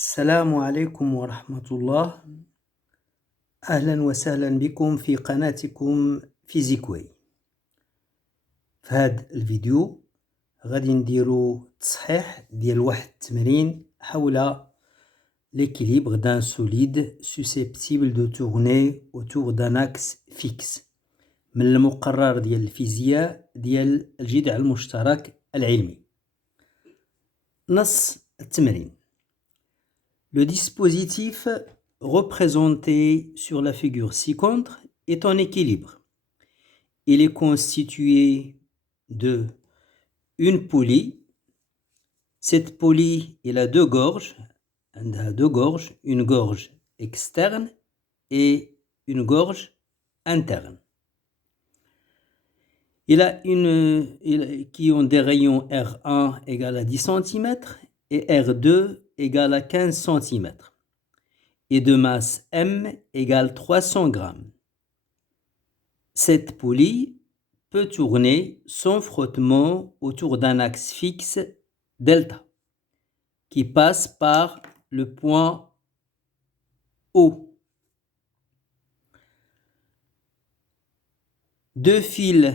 السلام عليكم ورحمة الله. أهلا وسهلا بكم في قناتكم فيزيكوي. في هذا الفيديو غادي نديرو تصحيح ديال واحد التمرين حول l'équilibre d'un solide susceptible de tourner autour d'un axe fixe من المقرر ديال الفيزياء ديال الجذع المشترك العلمي. نص التمرين: Le dispositif représenté sur la figure ci-contre est en équilibre. Il est constitué de une poulie. Cette poulie, elle a deux gorges, une gorge externe et une gorge interne. Qui ont des rayons R1 égale à 10 cm et R2 égale à 15 cm et de masse M égale 300 grammes. Cette poulie peut tourner sans frottement autour d'un axe fixe delta qui passe par le point O. Deux fils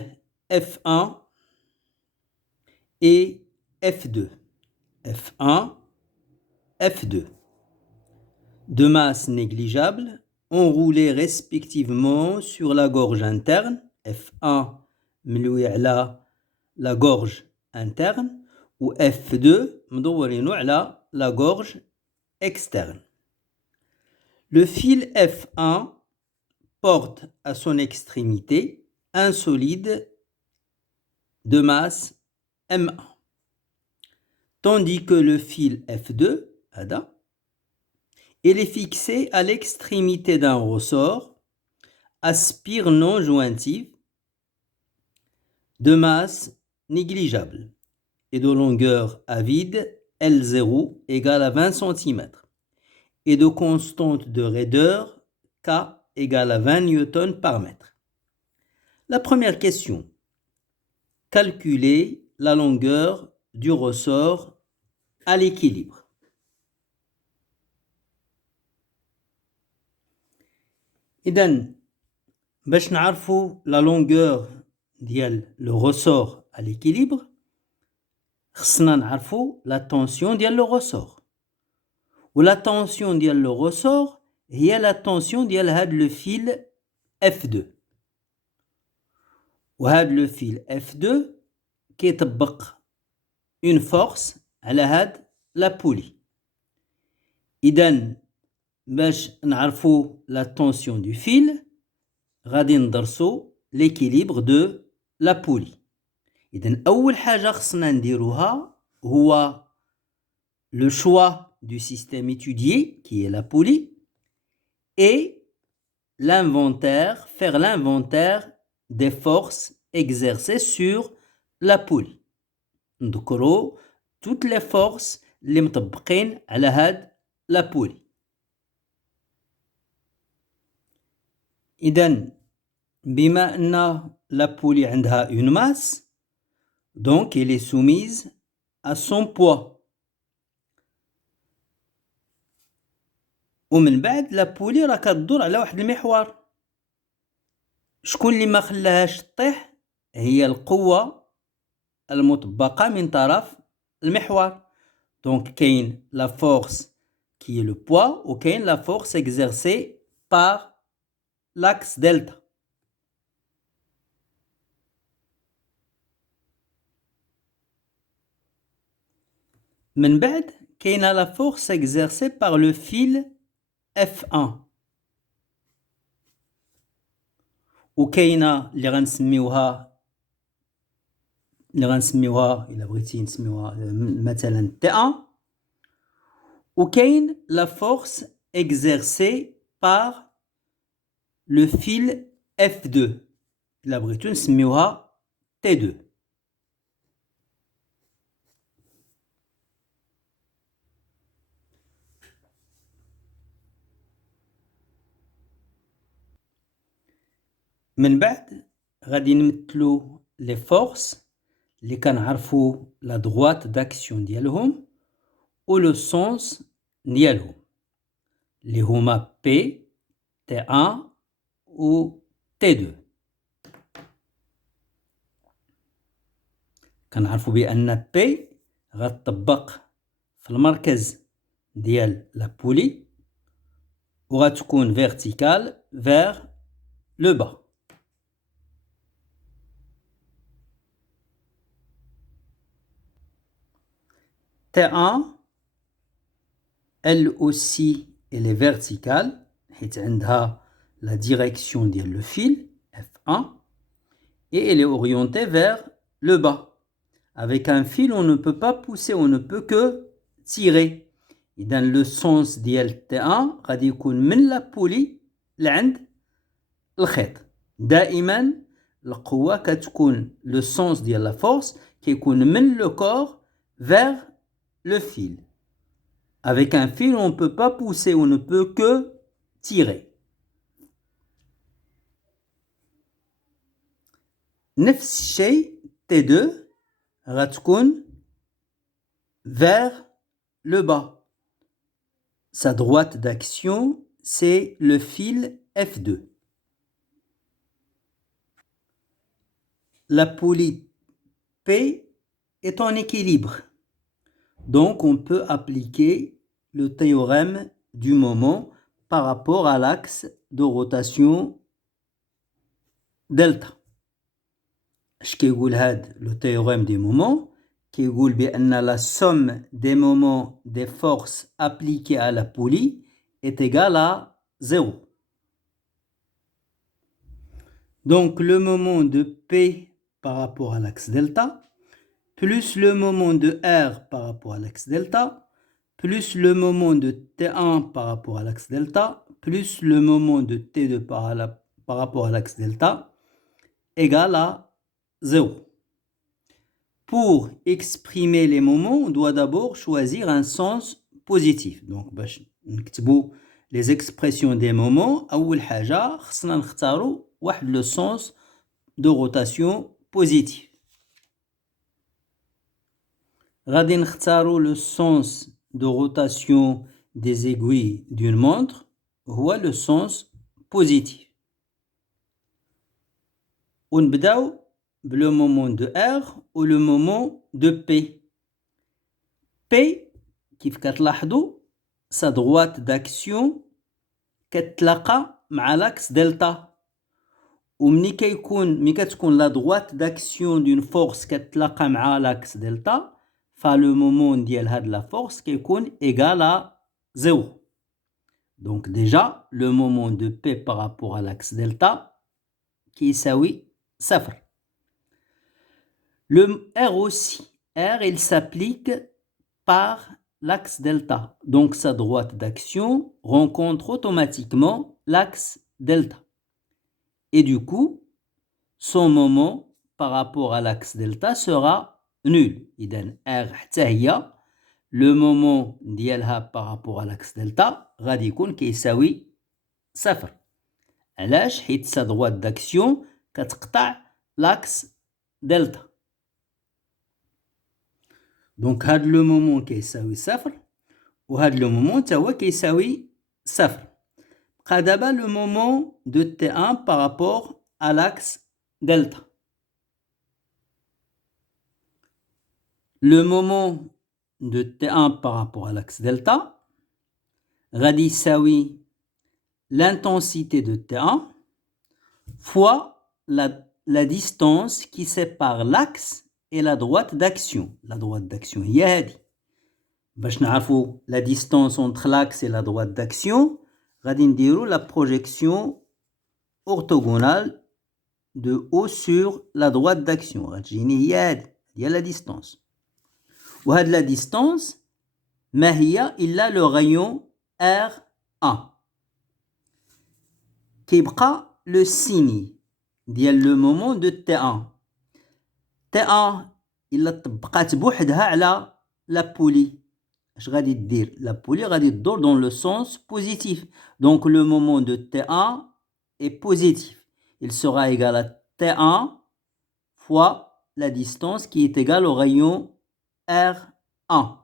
F1 et F2. F1, F2. De masse négligeable, enroulés respectivement sur la gorge interne, F1 ملوي على la gorge interne, ou F2 مدورينو على la gorge externe. Le fil F1 porte à son extrémité un solide de masse M1, tandis que le fil F2, هذا, il est fixé à l'extrémité d'un ressort à spire non jointive de masse négligeable et de longueur à vide L0 égale à 20 cm et de constante de raideur K égale à 20 Newton par mètre. La première question: calculer la longueur du ressort à l'équilibre. إذن باش نعرفوا la longueur ديال le ressort à l'équilibre خصنا نعرفوا la tension ديال le ressort. و la tension ديال le ressort هي la tension ديال هاد le fil F2. وهاد le fil F2 كيطبق une force على هاد la poulie. إذن باش نعرفوا la tension du fil غادي ندرسوا l'équilibre de la poulie. إذن أول حاجة خصنا نديروها هو le choix du système étudié qui est la poulie et faire l'inventaire des forces exercées sur la poulie. نذكروا toutes les forces اللي مطبقين على هاد la poulie. إذن بما أن la poulie عندها une masse, donc elle est soumise à son poids. ومن بعد la poulie راه كتدور على واحد المحور. شكون اللي ما خلاهاش تطيح؟ هي القوة المطبقة من طرف المحور. donc كاين la force qui est le poids و كاين la force exercée par l'axe delta. من بعد كاينه la force exercée par le fil F1 وكاينه اللي غنسميوها إلا بغيتي نسميوها مثلا T1 وكاين la force exercée par le fil F2 إلا بغيتو نسميوها T2. من بعد غادي نمثلو لي فورس اللي كنعرفو لا droite d'action ديالهم و لو sens ديالهم اللي هما P T1 و T2. كنعرفوا بأن P غتطبق في المركز ديال لابولي وغتكون فيرتيكال vers le bas. T1 elle aussi elle est verticale حيت عندها la direction ديال le fil F1 et elle est orientée vers le bas. Avec un fil on ne peut pas pousser, on ne peut que tirer. إذا le sens ديال T1 غادي يكون من لابولي لعند الخيط. دائما القوة كتكون le sens ديال la force كيكون من le corps vers le fil. Avec un fil, on ne peut pas pousser, on ne peut que tirer. نفس الشيء T2 غتكون vers le bas. Sa droite d'action, c'est le fil F2. La poulie P est en équilibre. Donc, on peut appliquer le théorème du moment par rapport à l'axe de rotation delta. اش كيقول هاد le théorème du moment كيقول بأن la somme des moments des forces appliquées à la poulie est égale à 0. Donc le moment de P par rapport à l'axe delta plus le moment de R par rapport à l'axe delta plus le moment de T1 par rapport à l'axe delta plus le moment de T2 par rapport à l'axe delta égale à 0. Pour exprimer les moments, on doit d'abord choisir un sens positif. Donc, باش نكتبوا les expressions des moments, أول حاجة خصنا نختاروا واحد le sens de rotation positif. غادي نختاروا le sens de rotation des aiguilles d'une montre هو le sens positif. ونبداو le moment de R ou le moment de P. P, كيف كتلاحظوا, sa droite d'action كتلاقى مع l'axe delta. ومني كتكون la droite d'action d'une force كتلاقى مع l'axe delta, le moment ديال هاد la force كيكون égal à 0. Donc déjà, le moment de P par rapport à l'axe delta كيساوي 0. Le R aussi. R, il s'applique par l'axe delta. Donc, sa droite d'action rencontre automatiquement l'axe delta. Et du coup, son moment par rapport à l'axe delta sera nul. إذن R حتى هي le moment ديالها par rapport à l'axe delta غادي يكون كيساوي 0. علاش؟ حيت sa droite d'action كتقطع l'axe delta. Donc, هاد le moment كيساوي 0 وهاد le moment تا هو كيساوي 0. بقى دابا le moment de T1 par rapport à l'axe delta. Le moment de T1 par rapport à l'axe delta غادي يساوي l'intensité de T1 fois la distance qui sépare l'axe et la droite d'action. La droite d'action هي هذه. باش نعرفوا la distance entre l'axe et la droite d'action, غادي نديروا la projection orthogonale de haut sur la droite d'action. غتجيني هي هذه ديال la distance. وهاد la distance ما هي إلا le rayon R1. كيبقى le signe ديال le moment de T1. T1 إلا طبقات بوحدها على la poulie. اش غادي دير؟ la poulie غادي تدور dans le sens positif. Donc le moment de T1 est positif. Il sera égal à T1 fois la distance qui est égale au rayon R1.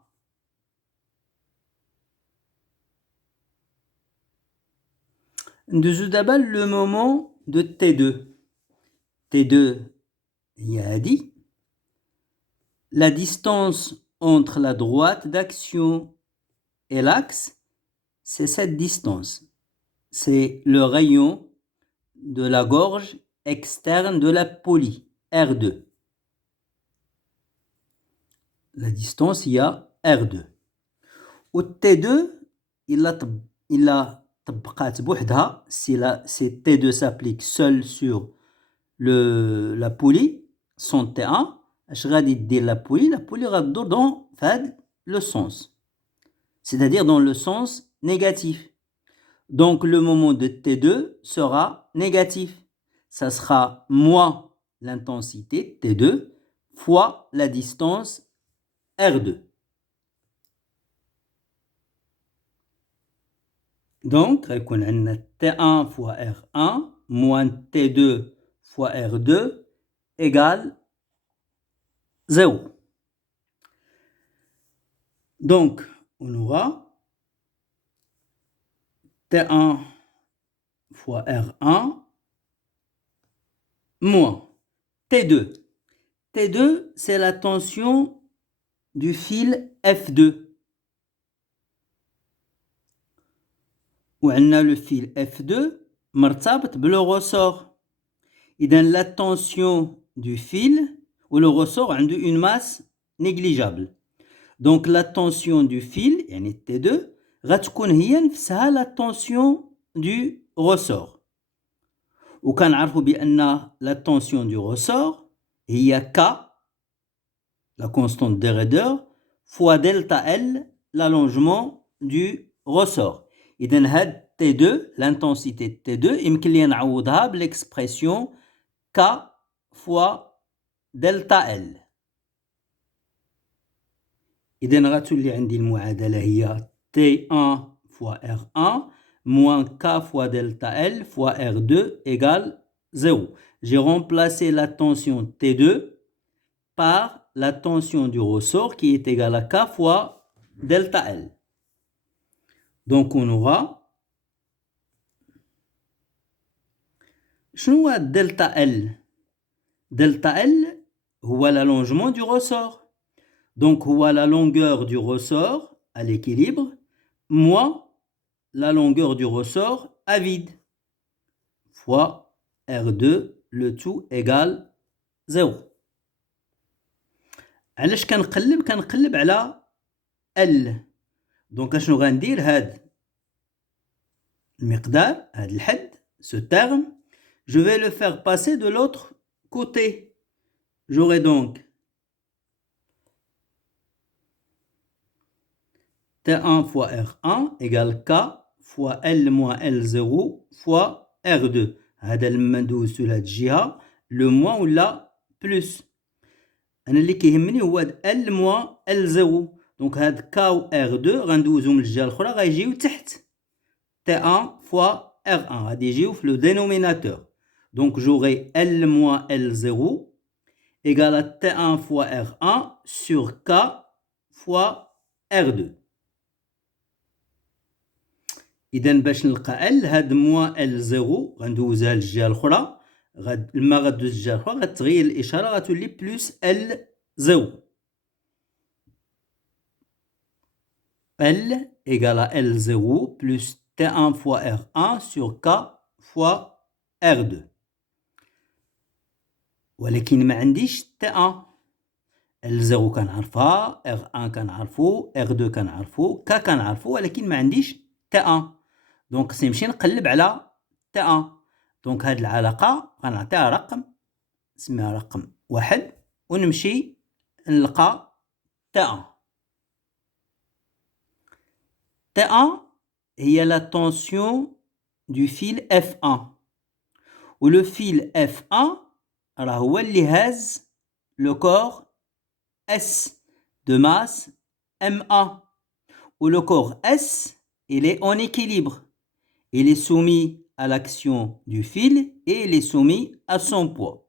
ندوزو دابا le moment de T2. T2 هي هادي. La distance entre la droite d'action et l'axe, c'est cette distance. C'est le rayon de la gorge externe de la poulie, R2. La distance, il y a R2. Au T2, il a طبقات بوحدها. Si T2 s'applique seul sur la poulie, son T1, اش غادي دير la poulie غادور dans le sens. C'est-à-dire dans le sens négatif. Donc le moment de T2 sera négatif. Ça sera moins l'intensité T2 fois la distance R2. Donc, on a T1 fois R1 moins T2 fois R2 égale 0. Donc, on aura T1 fois R1 moins T2. T2, c'est la tension du fil F2. وعندنا le fil F2 مرتبط بلو ressort. إذا la tension du fil ou le ressort عنده une masse négligeable. Donc la tension du fil يعني T2 غتكون هي نفسها la tension du ressort. وكنعرفوا بأن la tension du ressort هي K, la constante de raideur, fois delta L, l'allongement du ressort. إذن هاد T2, l'intensité de T2, يمكن لي نعوضها بالexpression K fois delta L. إذن غتولي عندي المعادلة هي T1 fois R1 moins K fois delta L fois R2 égale 0. J'ai remplacé la tension T2 par la tension du ressort qui est égale à K fois delta L. Donc on aura شنو هو delta L? Delta L هو l'allongement du ressort. Donc هو la longueur du ressort à l'équilibre moins la longueur du ressort à vide fois R2, le tout égale 0. علاش كنقلب على L. Donc اشنو غندير هاد المقدار هاد الحد ce terme je vais le faire passer de l'autre côté. J'aurai donc T1 fois R1 égale K fois L moins L0 fois R2. هذا لما ندوزو لهاد الجهة le moins ولا plus. أنا اللي كيهمني هو L moins L0. Donc هاد K و R2 غندوزو من الجهة الأخرى غيجيو تحت T1 fois R1 غادي يجيو في le dénominateur. Donc j'aurai L moins L0 égale à T1 fois R1 sur K fois R2. إذا باش نلقى L هاد moins L0 غندوزها للجهة الأخرى لما غدوز الجهة الأخرى غتغير الإشارة غتولي بلس L0. L égale à L0 plus T1 fois R1 sur K fois R2. ولكن ما عنديش T1. L0 كنعرفها R1 كنعرفو R2 كنعرفو K كنعرفو ولكن ما عنديش T1. دونك سنمشي نقلب على T1. دونك هاد العلاقة غنعطيها رقم نسميها رقم 1 ونمشي نلقى T1. T1 هي la tension du fil F1 و le fil F1 راه هو اللي هاز le corps S de masse M1 où le corps S il est en équilibre. Il est soumis à l'action du fil et il est soumis à son poids.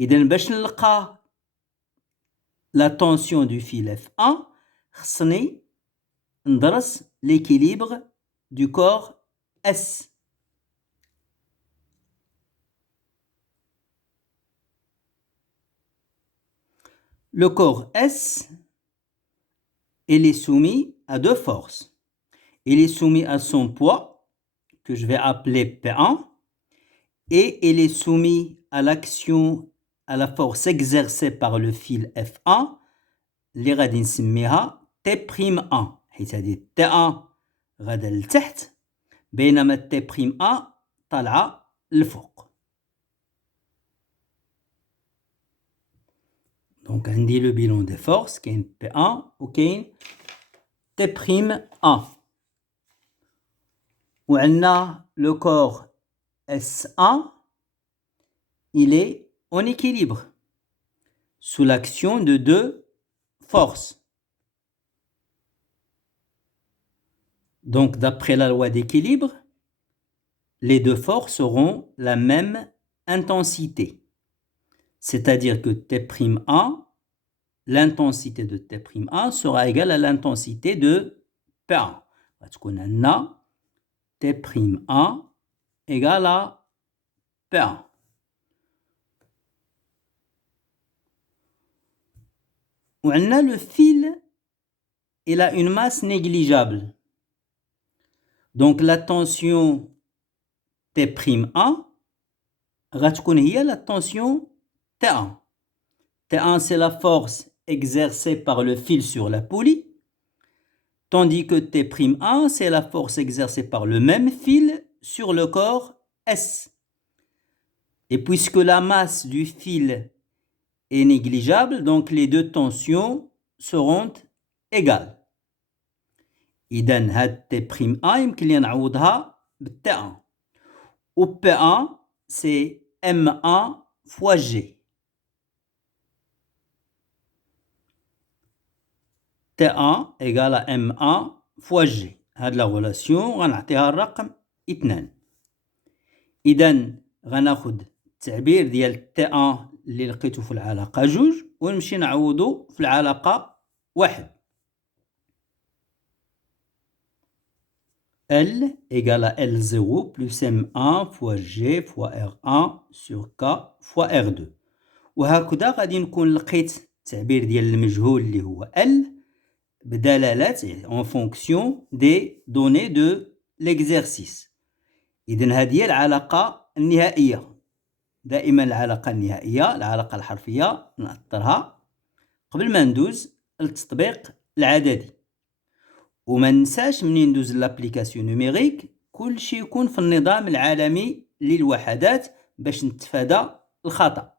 إذن باش نلقى la tension du fil F1 خصني ندرس l'équilibre du corps S. Le corps S, il est soumis à deux forces. Il est soumis à son poids, que je vais appeler P1, et il est soumis à l'action, à la force exercée par le fil F1, اللي غادي نسميها T'1 حيث هذه T1 غادا لتحت بينما T'1 طالعة لفوق. Donc عندي le bilan des forces كاين P1 وكاين T'1 وعندنا le corps S1 il est en équilibre sous l'action de deux forces. Donc, d'après la loi d'équilibre, les deux forces auront la même intensité. C'est-à-dire que T'1, l'intensité de T'1 sera égale à l'intensité de P1. Parce qu'on a T'1 égale à P1. On a le fil, il a une masse négligeable. Donc la tension T'1 غتكون هي la tension T1. T1 c'est la force exercée par le fil sur la poulie, tandis que T'1 c'est la force exercée par le même fil sur le corps S. Et puisque la masse du fil est négligeable, donc les deux tensions seront égales. إذا هاد T'1 يمكن لي نعوضها بالT1. Ou P1 c'est M1 fois G. T1 égale à M1 fois G. هاد la relation غنعطيها الرقم 2. إذا غناخد التعبير ديال T1 اللي لقيته في العلاقة 2 ونمشي نعوضو في العلاقة 1. L égale à L0 plus M1 fois G fois R1 sur K fois R2. وهكذا غادي نكون لقيت التعبير ديال المجهول اللي هو L بدلالة en fonction des données de l'exercice. إذن هذه هي العلاقة النهائية. دائما العلاقة النهائية العلاقة الحرفية نأطرها قبل ما ندوز للتطبيق العددي. وما ننساش منين ندوز لابليكاسيون نوميريك كلشي يكون في النظام العالمي للوحدات باش نتفادى الخطأ.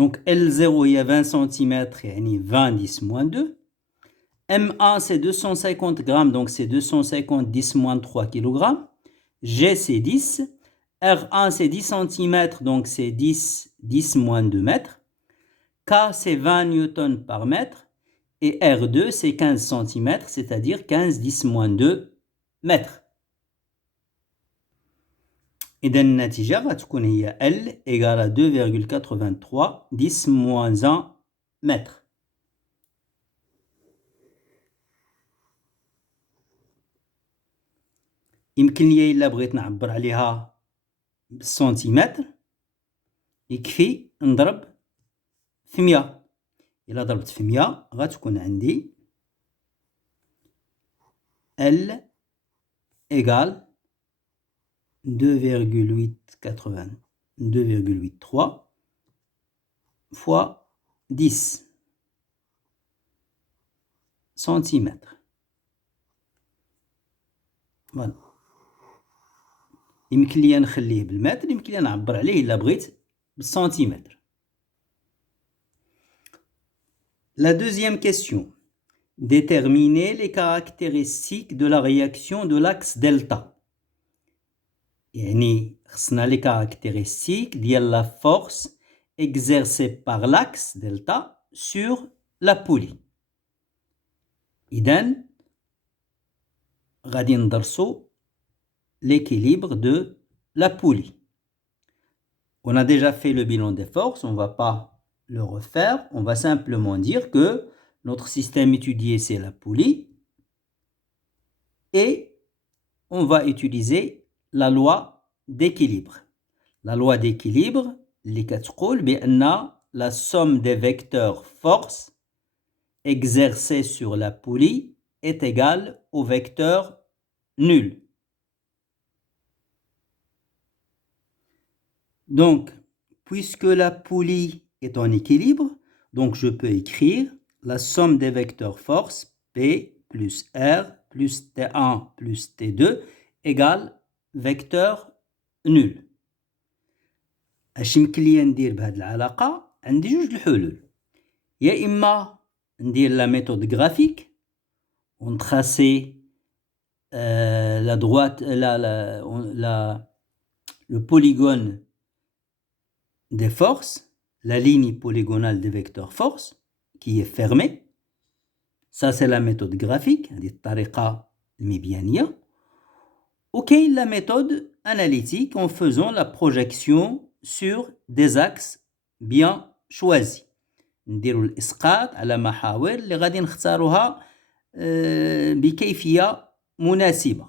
Donc L0 هي 20 cm يعني 20 10-2. M1 c'est 250 grammes donc c'est 250 10-3 kg. G c'est 10. R1 c'est 10 cm donc c'est 10 10-2 mètres. K c'est 20 newtons par mètre. Et R2 c'est 15 cm c'est-à-dire 15 10-2 mètres. إذا النتيجة غتكون هي L égale à 2,83 10-1 mètre. يمكن لي إلا بغيت نعبر عليها بالسنتيمتر يكفي نضرب في 100. إلا ضربت في 100 غتكون عندي L égale 2,83 fois 10 centimètres. Voilà. يمكن لي نخليه بالمتر يمكن لي نعبر عليه إلا بغيت بالسنتيمتر. La deuxième question. Déterminer les caractéristiques de la réaction de l'axe delta. يعني خصنا les caractéristiques ديال la force exercée par l'axe delta sur la poulie. إذن غادي ندرسو l'équilibre de la poulie. On a déjà fait le bilan des forces, on ne va pas le refaire. On va simplement dire que notre système étudié, c'est la poulie. Et on va utiliser la loi d'équilibre. La loi d'équilibre, اللي كتقول بأن la somme des vecteurs force exercée sur la poulie est égale au vecteur nul. Donc, puisque la poulie est en équilibre, donc je peux écrire la somme des vecteurs force P plus R plus T1 plus T2 égale vecteur nul. اش يمكن لي ندير بهذه العلاقة؟ عندي جوج الحلول. يا إما ندير لا ميثود غرافيك ونتراسي la droite, le polygone des forces, la ligne polygonale des vecteurs force qui est fermée. Ça, c'est la méthode graphique, هذه الطريقة المبيانية. وكاين la méthode analytique en faisant la projection sur des axes bien choisis. نديروا الإسقاط على محاور اللي غادي نختاروها بكيفية مناسبة.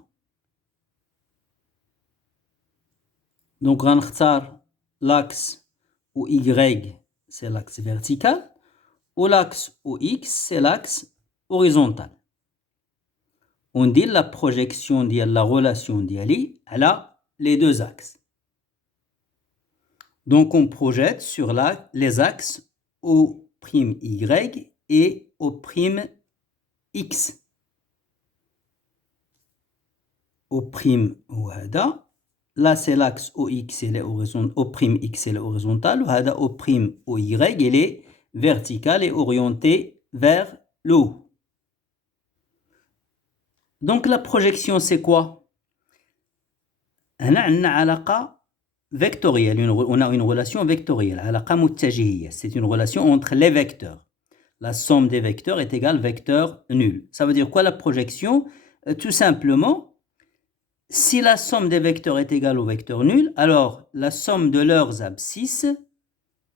Donc غنختار l'axe où Y c'est l'axe vertical ou l'axe où X c'est l'axe horizontal. On dit la projection de la relation d'Yali à les deux axes. Donc on projette sur les axes O'Y et O'X. O'H là c'est l'axe OX et O'X et l'horizontal, O'Y il est vertical et orienté vers le haut. Donc la projection c'est quoi? هنا عندنا علاقة vectorielle, on a une relation vectorielle, علاقة متجهية. C'est une relation entre les vecteurs. La somme des vecteurs est égale vecteur nul. Ça veut dire quoi la projection? Tout simplement, si la somme des vecteurs est égale au vecteur nul, alors la somme de leurs abscisses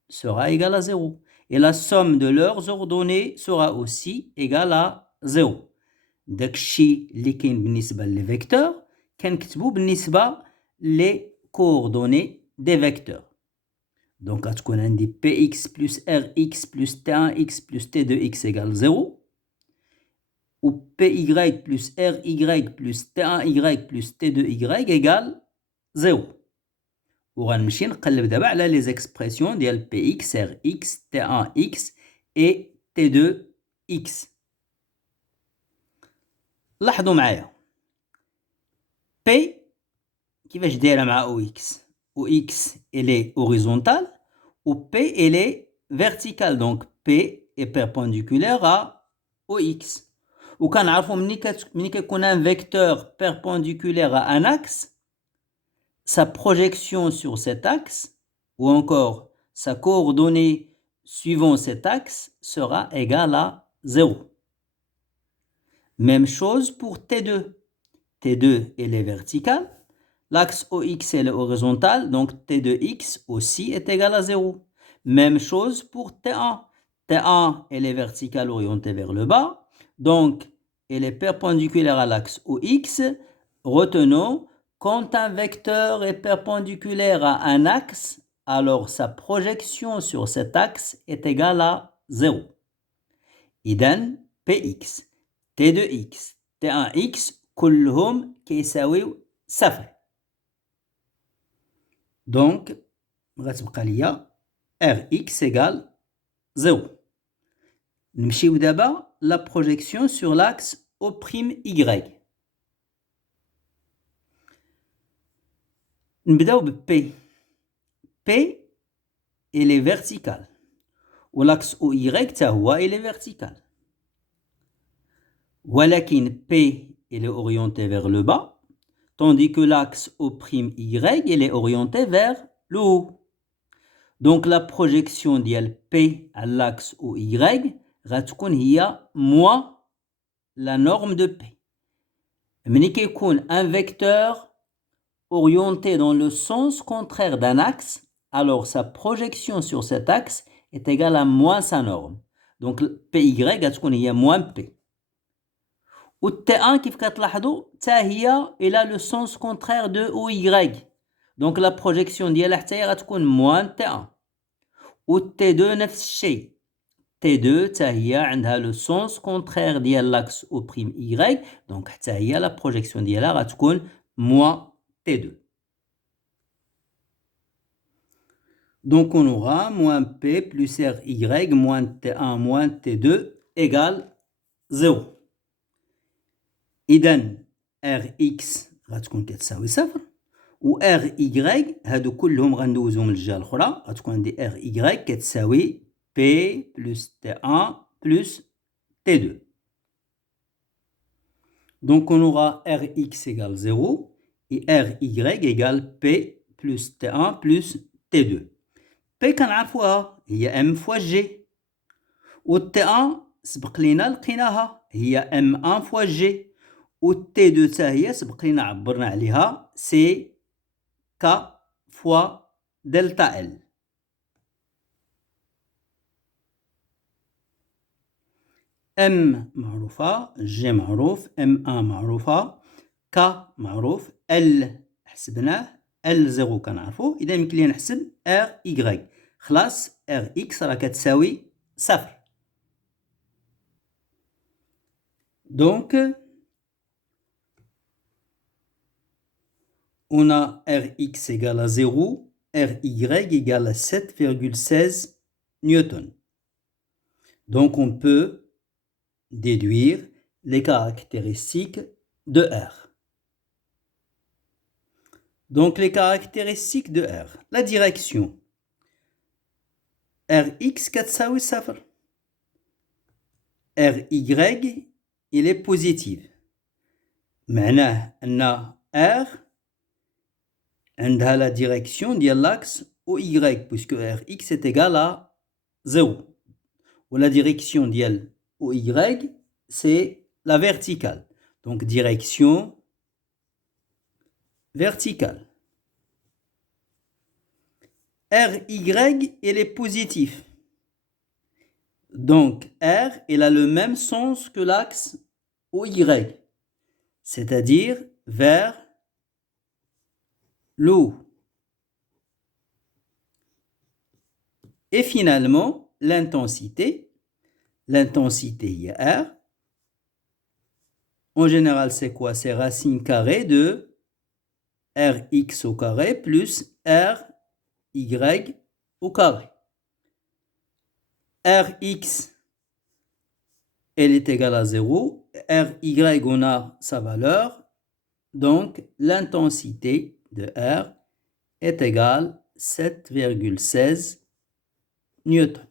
sera égale à 0. Et la somme de leurs ordonnées sera aussi égale à 0. داكشي اللي كاين بالنسبة لي فيكتور كنكتبو بالنسبة لي coordonnées des vecteurs. Donc غتكون عندي Px plus Rx plus T1x plus T2x égale 0. ou Py plus Ry plus T1y plus T2y égale 0. وغنمشي نقلب دابا على les expressions ديال Px, Rx, T1x et T2x. لاحظوا معايا P كيفاش دايره مع OX. OX elle est horizontale ou P elle est verticale. Donc P est perpendiculaire à OX. وكنعرفوا ملي كيكون un vecteur perpendiculaire à un axe, sa projection sur cet axe ou encore sa coordonnée suivant cet axe sera égale à 0. Même chose pour T2. T2 elle est verticale. L'axe OX elle est horizontal, donc T2x aussi est égal à 0. Même chose pour T1. T1 elle est verticale orientée vers le bas, donc elle est perpendiculaire à l'axe OX. Retenons, quand un vecteur est perpendiculaire à un axe, alors sa projection sur cet axe est égale à 0. إذن Px, T2x, T1x كلهم كيساويو 0. Donc, غتبقى ليا Rx égale 0. نمشيو دابا la projection sur l'axe O'Y. نبداو ب P. P elle est verticale. و l'axe OY حتى هو il est vertical. ولكن P elle est orientée vers le bas, tandis que l'axe O'Y il est orienté vers le haut. Donc la projection ديال P à l'axe OY غتكون هي moins la norme de P. ملي كيكون un vecteur orienté dans le sens contraire d'un axe, alors sa projection sur cet axe est égale à moins sa norme. Donc PY غتكون هي moins P. و T1 كيف كتلاحظوا حتى هي elle a le sens contraire de OY. دونك لا بروجيكسيون ديالها حتى هي غتكون موان تي 1 و تي 2 نفس الشيء. تي 2 حتى هي عندها لو سونس كونترير ديال لاكس او بريم اي، دونك حتى هي لا بروجيكسيون ديالها غتكون موان تي 2. Donc on aura moins P plus RY moins T1 moins T2 égale 0. إذن Rx غتكون كتساوي صفر و RY هادو كلهم غندوزهم للجهة الأخرى، غتكون عندي RY كتساوي P plus T1 plus T2. Donc on aura Rx égale 0 et Ry égale P plus T1 plus T2. P كنعرفوها هي M fois G و T1 سبق لينا لقيناها هي M1 fois G و T2 حتى هي سبق لينا عبرنا عليها سي K fois دلتا L. M معروفة، G معروف، M1 معروفة، K معروف، L حسبناه، L0 كنعرفو، إذا يمكن لي نحسب RY. خلاص Rx راه كتساوي صفر. Donc on a Rx égale à 0, Ry égale à 7,16 newtons. Donc on peut déduire les caractéristiques de R. Donc les caractéristiques de R. La direction. Rx كتساوي صفر. Ry il est positif. معناه أن R عندها la direction ديال l'axe OY puisque Rx est égal à 0. Ou la direction ديال OY c'est la verticale. Donc direction verticale. Ry il est positif. Donc R il a le même sens que l'axe OY, c'est-à-dire vers le haut. Et finalement, l'intensité est R. En général, c'est quoi? C'est racine carrée de Rx au carré plus Ry au carré. Rx, elle est égale à 0. Ry, on a sa valeur. Donc, l'intensité de R est égale à 7,16 newtons.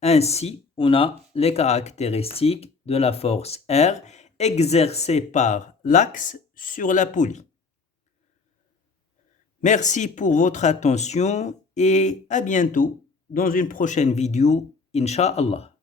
Ainsi, on a les caractéristiques de la force R exercée par l'axe sur la poulie. Merci pour votre attention et à bientôt dans une prochaine vidéo, Inch'Allah.